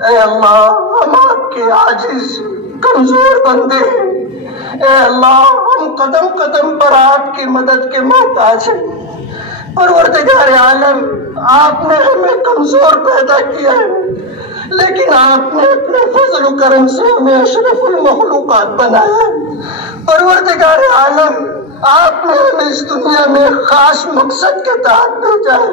اے اللہ ہم آپ کے عاجز کمزور بندے ہیں، اے اللہ ہم قدم قدم پر آپ کی مدد کے محتاج ہیں۔ پروردگار عالم آپ نے ہمیں کمزور پیدا کیا ہے، لیکن آپ نے اپنے فضل و کرم سے ہمیں اشرف المخلوقات بنایا ہے۔ پروردگار عالم آپ نے ہمیں اس دنیا میں خاص مقصد کے تحت بھیجا ہے۔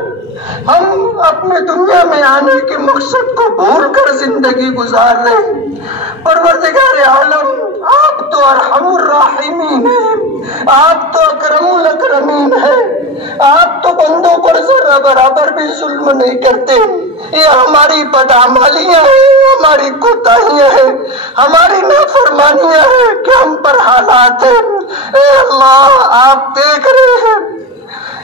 ہم اپنے دنیا میں آنے کے مقصد کو بھول کر زندگی گزار رہے ہیں۔ پروردگار عالم آپ تو ارحم الراحمین ہیں، آپ تو اکرم الاکرمین ہیں، آپ تو بندوں پر ذرہ برابر بھی ظلم نہیں کرتے۔ یہ ہماری بدعمالیاں ہیں، ہماری کوتاہیاں ہیں، ہماری نافرمانیاں ہیں کہ ہم پر حالات ہیں۔ اے اللہ آپ دیکھ رہے ہیں،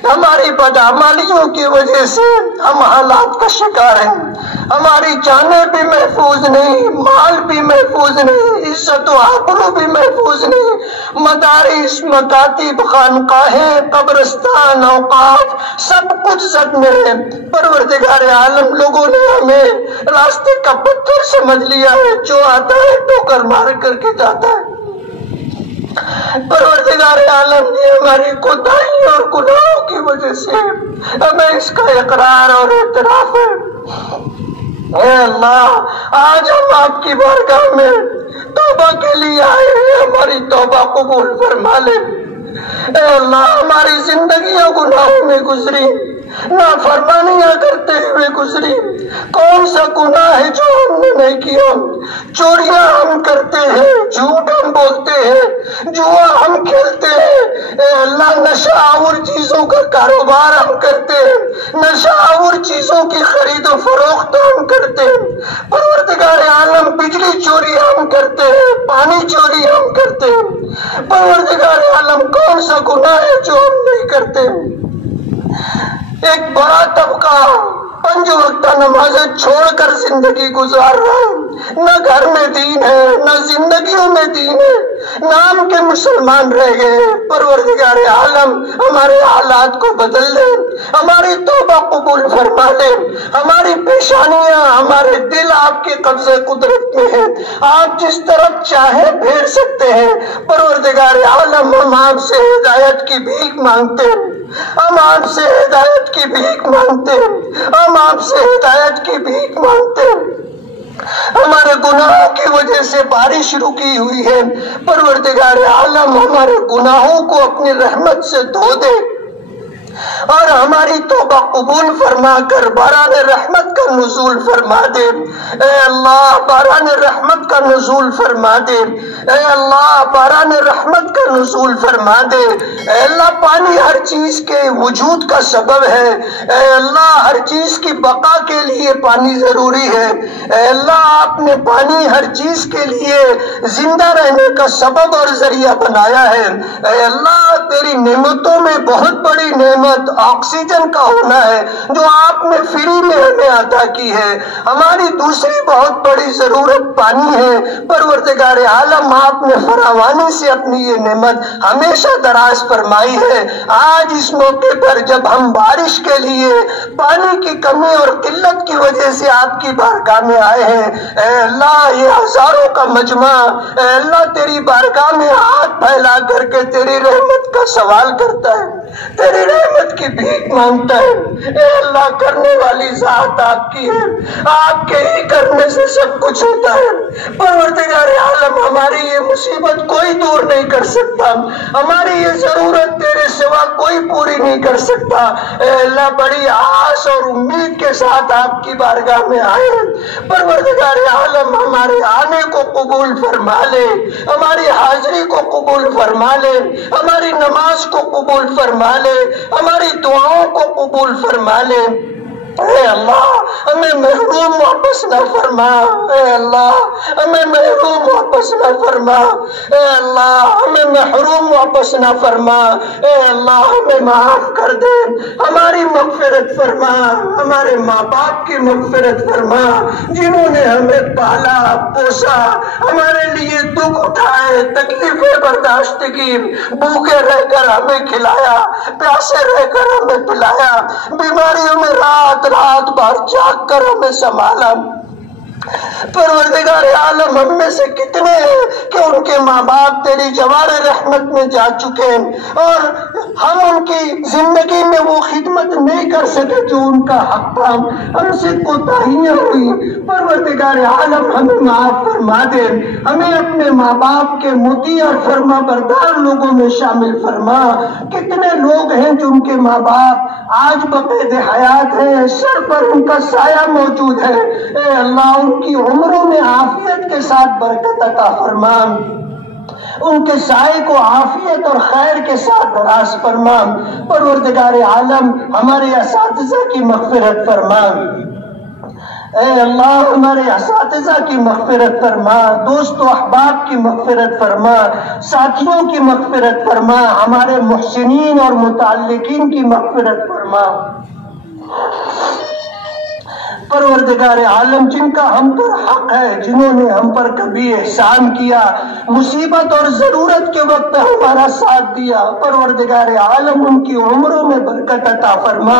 ہماری بدعمالیوں کی وجہ سے ہم حالات کا شکار ہیں۔ ہماری جانیں بھی محفوظ نہیں، مال بھی محفوظ نہیں، عزت و آبرو بھی محفوظ نہیں۔ مدارس، مکاتب، خانقاہیں، قبرستان، اوقاف سب کچھ زد میں ہے۔ پروردگار عالم لوگوں نے ہمیں راستے کا پتھر سمجھ لیا ہے، جو آتا ہے ٹوکر مار کر کے جاتا ہے۔ پروردگار عالم نے ہماری کوتاہی اور گناہوں کی وجہ سے ہمیں اس کا اقرار اور اعتراف ہے۔ اے اللہ آج ہم آپ کی بارگاہ میں توبہ کے لیے آئے ہیں، ہماری توبہ قبول فرما لے۔ اے اللہ ہماری زندگیاں گناہوں میں گزری، نافرمانیاں کرتے ہوئے گزری۔ کون سا گناہ ہے جو ہم نے نہیں کیا؟ چوریاں ہم کرتے ہیں، جھوٹ ہم بولتے ہیں، جوا ہم کھیلتے ہیں۔ اے اللہ نشہ آور چیزوں کا کاروبار ہم کرتے ہیں، نشہ آور چیزوں کی خرید و فروخت ہم کرتے ہیں۔ پروردگار عالم بجلی چوری ہم کرتے ہیں، پانی چوری ہم کرتے ہیں۔ پروردگار عالم کون سا گناہ ہے جو ہم نہیں کرتے؟ ایک بڑا طبقہ 5 وقتہ نمازیں چھوڑ کر زندگی گزار رہا ہے، نہ گھر میں دین ہے، نہ زندگیوں میں دین ہے، نام کے مسلمان رہ گئے۔ پروردگار عالم ہمارے حالات کو بدل لے، ہماری توبہ قبول فرما لے۔ ہماری پیشانیاں، ہمارے دل آپ کے قبضے قدرت میں ہیں، آپ جس طرف چاہے پھیر سکتے ہیں۔ پروردگار عالم ہم آپ سے ہدایت کی بھیک مانگتے ہیں، ہم آپ سے ہدایت کی بھیک مانگتے ہیں، ہم آپ سے ہدایت کی بھیک مانگتے ہیں۔ ہمارے گناہوں کی وجہ سے بارش رکی ہوئی ہے، پروردگار عالم ہمارے گناہوں کو اپنی رحمت سے دھو دے اور ہماری توبہ قبول فرما کر باران رحمت کا نزول فرما دے۔ اے اللہ باران رحمت کا نزول فرما دے، اے اللہ باران رحمت کا نزول فرما دے۔ اے اللہ پانی ہر چیز کے وجود کا سبب ہے، اے اللہ ہر چیز کی بقا کے لیے پانی ضروری ہے۔ اے اللہ آپ نے پانی ہر چیز کے لیے زندہ رہنے کا سبب اور ذریعہ بنایا ہے۔ اے اللہ تیری نعمتوں میں بہت بڑی نعمت آکسیجن کا ہونا ہے، جو آپ نے فری میں ہمیں عطا کی ہے۔ ہماری دوسری بہت بڑی ضرورت پانی ہے۔ پروردگار عالم آپ نے فراوانی سے اپنی یہ نعمت ہمیشہ دراز فرمائی ہے۔ آج اس موقع پر جب ہم بارش کے لیے پانی کی کمی اور قلت کی وجہ سے آپ کی بارگاہ میں آئے ہیں، اے اللہ یہ ہزاروں کا مجمع اے اللہ تیری بارگاہ میں ہاتھ پھیلا کر کے تیری رحمت کا سوال کرتا ہے، تیری رحمت کی بھیک مانگتا ہے۔ اے اللہ کرنے والی ذات آپ کی ہے، آپ کے ہی کرنے سے سب کچھ ہوتا ہے۔ پروردگار عالم ہماری یہ مصیبت کوئی دور نہیں کر سکتا، ہماری یہ ضرورت تیرے سوا کوئی پوری نہیں کر سکتا۔ اے اللہ بڑی آس اور امید کے ساتھ آپ کی بارگاہ میں آئے ہیں۔ پروردگار عالم ہمارے آنے کو قبول فرما لے، ہماری حاضری کو قبول فرما لے، ہماری نماز کو قبول فرما لے، ہماری دعاؤں کو قبول فرما لے۔ اے اللہ ہمیں محروم واپس نہ فرما، اے اللہ ہمیں محروم واپس نہ فرما، اے اللہ ہمیں محروم واپس نہ فرما، اے اللہ ہمیں معاف کر دے، ہماری مغفرت فرما، ہمارے ماں باپ کی مغفرت فرما، جنہوں نے ہمیں پالا پوسا، ہمارے لیے دکھ اٹھائے، تکلیفیں برداشت کی، بھوکے رہ کر ہمیں کھلایا، پیاسے رہ کر ہمیں پلایا، بیماریوں میں رات رات بھر جاگ کر ہمیں سنبھالا۔ پروردگار عالم ہم میں سے کتنے ہیں کہ ان کے ماں باپ تیری جوار رحمت میں جا چکے ہیں اور ہم ان کی زندگی میں وہ خدمت نہیں کر سکے جو ان کا حق تھا، ہم سے کوتاہیاں ہوئی۔ پروردگار عالم ہمیں معاف فرما دے، ہمیں اپنے ماں باپ کے مطیع اور فرما بردار لوگوں میں شامل فرما۔ کتنے لوگ ہیں جن کے ماں باپ آج بقید حیات ہیں، سر پر ان کا سایہ موجود ہے، اے اللہ ان کی عمروں میں عافیت کے ساتھ برکت عطا فرما، ان کے سائے کو عافیت اور خیر کے ساتھ دراز فرما۔ پروردگار عالم ہمارے اساتذہ کی مغفرت فرما، اے اللہ ہمارے اساتذہ کی مغفرت فرما، دوست و احباب کی مغفرت فرما، ساتھیوں کی مغفرت فرما، ہمارے محسنین اور متعلقین کی مغفرت فرما۔ پروردگار عالم جن کا ہم پر حق ہے، جنہوں نے ہم پر کبھی احسان کیا، مصیبت اور ضرورت کے وقت ہمارا ساتھ دیا، پروردگار عالم ان کی عمروں میں برکت عطا فرما،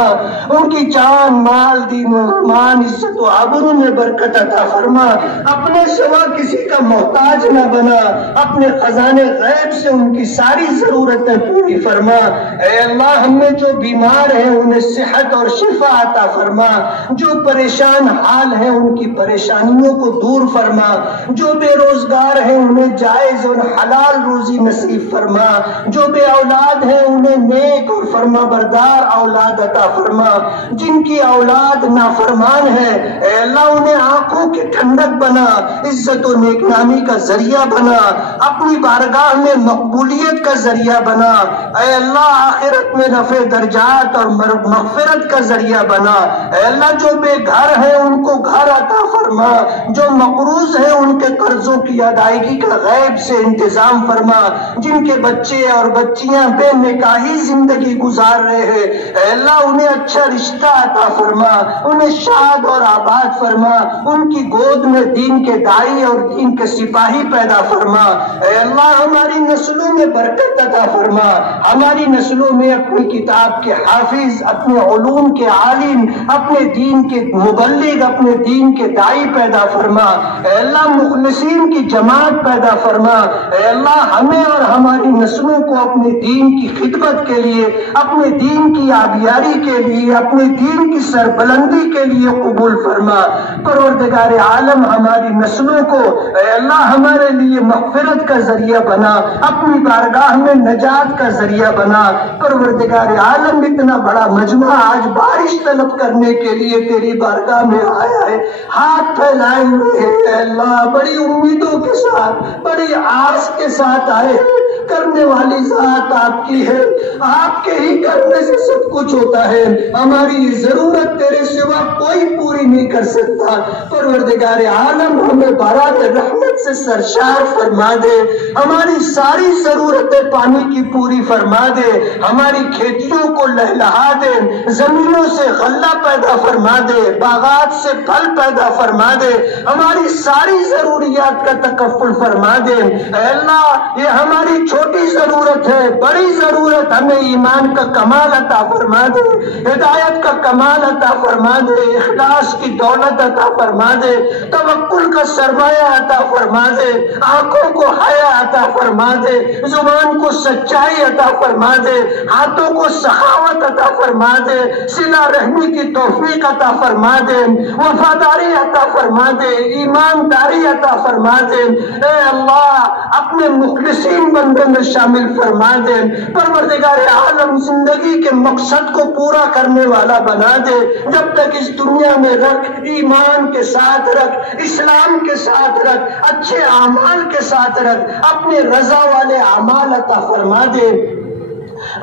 ان کی جان مال دین و ایمان عزت و آبرو میں برکت عطا فرما، اپنے سوا کسی کا محتاج نہ بنا، اپنے خزانے غیب سے ان کی ساری ضرورتیں پوری فرما۔ اے اللہ ہم میں جو بیمار ہیں انہیں صحت اور شفا عطا فرما، جو پریشان حال ہیں ان کی پریشانیوں کو دور فرما، جو بے روزگار ہیں انہیں جائز اور حلال روزی نصیب فرما، جو بے اولاد ہیں انہیں نیک اور فرما بردار اولاد عطا فرما، جن کی اولاد نافرمان ہے اے اللہ انہیں آنکھوں کی ٹھنڈک بنا، عزت و نیک نامی کا ذریعہ بنا، اپنی بارگاہ میں مقبولیت کا ذریعہ بنا، اے اللہ آخرت میں رفع درجات اور مغفرت کا ذریعہ بنا، اے اللہ جو بے گھر ہیں ان کو گھر عطا فرما، جو مقروض ہیں ان کے قرضوں کی ادائیگی کا غیب سے انتظام فرما، جن کے بچے اور بچیاں بے نکاحی زندگی گزار رہے ہیں اے اللہ انہیں اچھا رشتہ عطا فرما، انہیں شاد اور آباد فرما، ان کی گود میں دین کے داعی اور دین کے سپاہی پیدا فرما، اے اللہ ہماری نسلوں میں برکت عطا فرما، ہماری نسلوں میں اپنی کتاب کے حافظ، اپنے علوم کے عالم، اپنے دین کے مبلغ، اپنے دین کے داعی پیدا فرما، اے اللہ مخلصین کی جماعت پیدا فرما، اے اللہ ہمیں اور ہماری نسلوں کو اپنے دین کی خدمت کے لیے، اپنے دین کی آبیاری کے لیے، اپنے دین کی سربلندی کے لیے قبول فرما۔ پروردگار عالم ہماری نسلوں کو اے اللہ ہمارے لیے مغفرت کا ذریعہ بنا، اپنی بارگاہ میں نجات کا ذریعہ بنا۔ پروردگار عالم اتنا بڑا مجمع آج بارش طلب کرنے کے لیے تیری بارگاہ میں آیا ہے، ہاتھ پھیلائے ہوئے ہیں اے اللہ، بڑی امیدوں کے ساتھ، بڑی آس کے ساتھ آئے ہیں۔ کرنے والی ذات آپ کی ہے، آپ کے ہی کرنے سے سب کچھ ہوتا ہے، ہماری ضرورت تیرے سوا کوئی پوری نہیں کر سکتا۔ پروردگار عالم ہمیں بارات رحمت سے سرشار فرما دے، ہماری ساری ضرورتیں پانی کی پوری فرما دے، ہماری کھیتیوں کو لہلہا دے، زمینوں سے غلہ پیدا فرما دے، باغات سے پھل پیدا فرما دے، ہماری ساری ضروریات کا تکفل فرما دے۔ اے اللہ یہ ہماری چھوٹی ضرورت ہے، بڑی ضرورت ہمیں ایمان کا کمال عطا فرما دے، ہدایت کا کمال عطا فرما دے، اخلاص کی دولت عطا فرما دے، توکل کا سرمایہ عطا فرما دے، آنکھوں کو حیا عطا فرما دے، زبان کو سچائی عطا فرما دے، ہاتھوں کو سخاوت عطا فرما دے، صلہ رحمی کی توفیق عطا فرما دے، وفاداری عطا فرما دے، ایمانداری عطا فرما دے۔ اے اللہ اپنے مخلصین بندے میں شامل فرما دے۔ پروردگار عالم زندگی کے مقصد کو پورا کرنے والا بنا دے، جب تک اس دنیا میں رکھ، ایمان کے ساتھ رکھ، اسلام کے ساتھ رکھ، اچھے اعمال کے ساتھ رکھ، اپنے رضا والے اعمال عطا فرما دے۔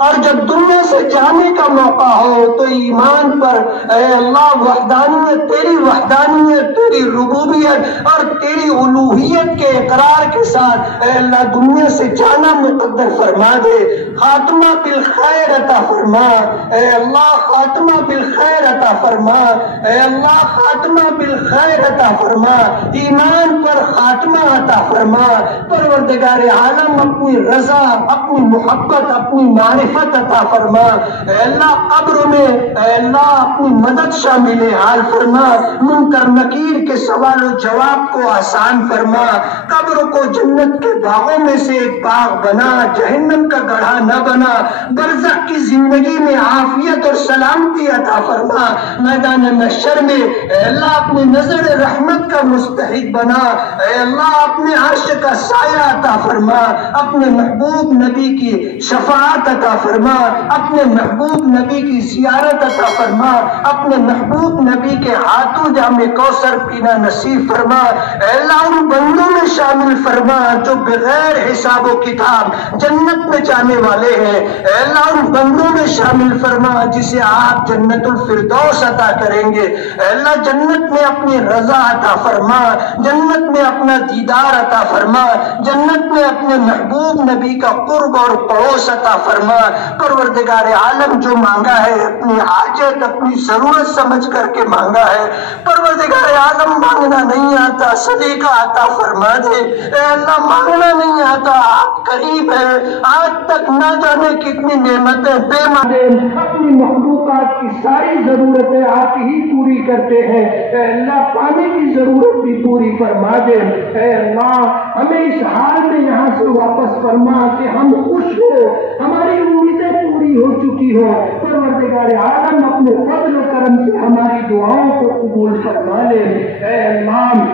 اور جب دنیا سے جانے کا موقع ہو تو ایمان پر اے اللہ وحدانیت، تیری وحدانیت، تیری ربوبیت اور تیری الوہیت کے اقرار کے ساتھ اے اللہ دنیا سے جانا مقدر فرما دے۔ خاتمہ بالخیر عطا فرما، اے اللہ خاتمہ بالخیر عطا فرما، اے اللہ خاتمہ بالخیر عطا فرما، ایمان پر خاتمہ عطا فرما۔ پروردگار عالم اپنی رضا، اپنی محبت، اپنی معرفت عطا فرما، اے اللہ قبر میں اے اللہ اپنی مدد شامل حال فرما، منکر نکیر کے سوال و جواب کو آسان فرما، قبر کو جنت کے باغوں میں سے ایک باغ بنا، جہنم کا گڑھا نہ بنا، برزخ کی زندگی میں عافیت اور سلامتی عطا فرما، میدان محشر میں اے اللہ اپنی نظر رحمت کا مستحق بنا، اے اللہ اپنے عرش کا سایہ عطا فرما، اپنے محبوب نبی کی شفاعت عطا فرما، اپنے محبوب نبی کی زیارت عطا فرما، اپنے محبوب نبی کے ہاتھوں جام کوثر پینا نصیب فرما، اے اللہ ان بندوں میں شامل فرما جو بغیر حساب و کتاب جنت میں جانے والے ہیں، اے اللہ ان بندوں میں شامل فرما جسے آپ جنت الفردوس عطا کریں گے، اے اللہ جنت میں اپنی رضا عطا فرما، جنت میں اپنا دیدار عطا فرما، جنت میں اپنے محبوب نبی کا قرب اور پڑوس عطا فرما۔ پروردگار عالم جو مانگا ہے اپنی حاجت اپنی ضرورت سمجھ کر کے مانگا ہے، پروردگار عالم مانگنا نہیں آتا صدقہ عطا فرما دے، اے اللہ مانگنا نہیں آتا، آپ قریب ہے، آج تک نہ جانے کتنی نعمتیں بے مانے اپنی مخلوقات کی ساری ضرورتیں آپ ہی پوری کرتے ہیں، اے اللہ پانی کی ضرورت بھی پوری فرما دے، اے اللہ ہمیں اس حال میں یہاں سے واپس فرما کہ ہم خوش ہو، ہماری امیدیں پوری ہو چکی ہو، پروردگار عالم اپنے فضل و کرم سے ہماری دعاؤں کو قبول فرما لے، اے اللہ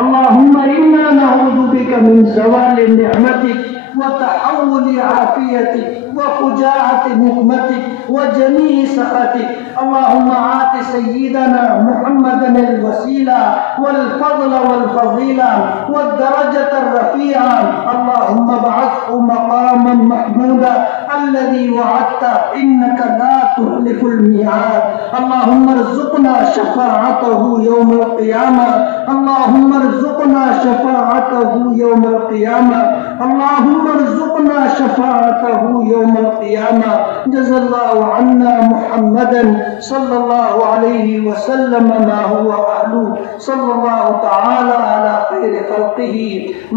اللہم انا نعوذ بک من زوال نعمتک وتحول عافیتک وفجاعت نقمتک وجمیع سخطک، اللہم آت سیدنا محمد الوسیلہ والفضل والفضیلہ والدرجة الرفیعہ، اللہم ابعثہ مقاما محمودا الذي وعدت انك لا تخلف الميعاد، اللہم ارزقنا شفاعته يوم القیامہ، اللہم ارزقنا شفاعته يوم القیامہ، اللہم ارزقنا شفاعته يوم القیامہ، جزا اللہ عنا محمدا صلی اللہ علیہ وسلم ما هو أهله، صلی اللہ تعالی علی خیر خلقه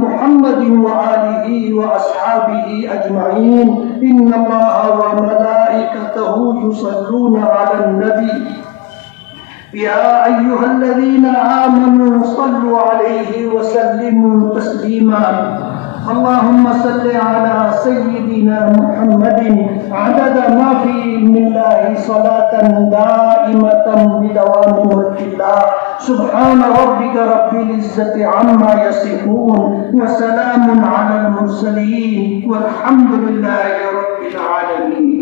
محمد وآلہ وأصحابہ اجمعین، ان اللہ وملائکته يصلون علی النبی یا ایہا الذین آمنوا صلوا علیہ وسلموا تسلیما، اللہم صل علی سیدنا محمد عدد ما فی علم اللہ صلاة دائمة بدوام ملک اللہ، سبحان ربک رب العزت عما یصفون وسلام علی المرسلین والحمد للہ رب العالمین۔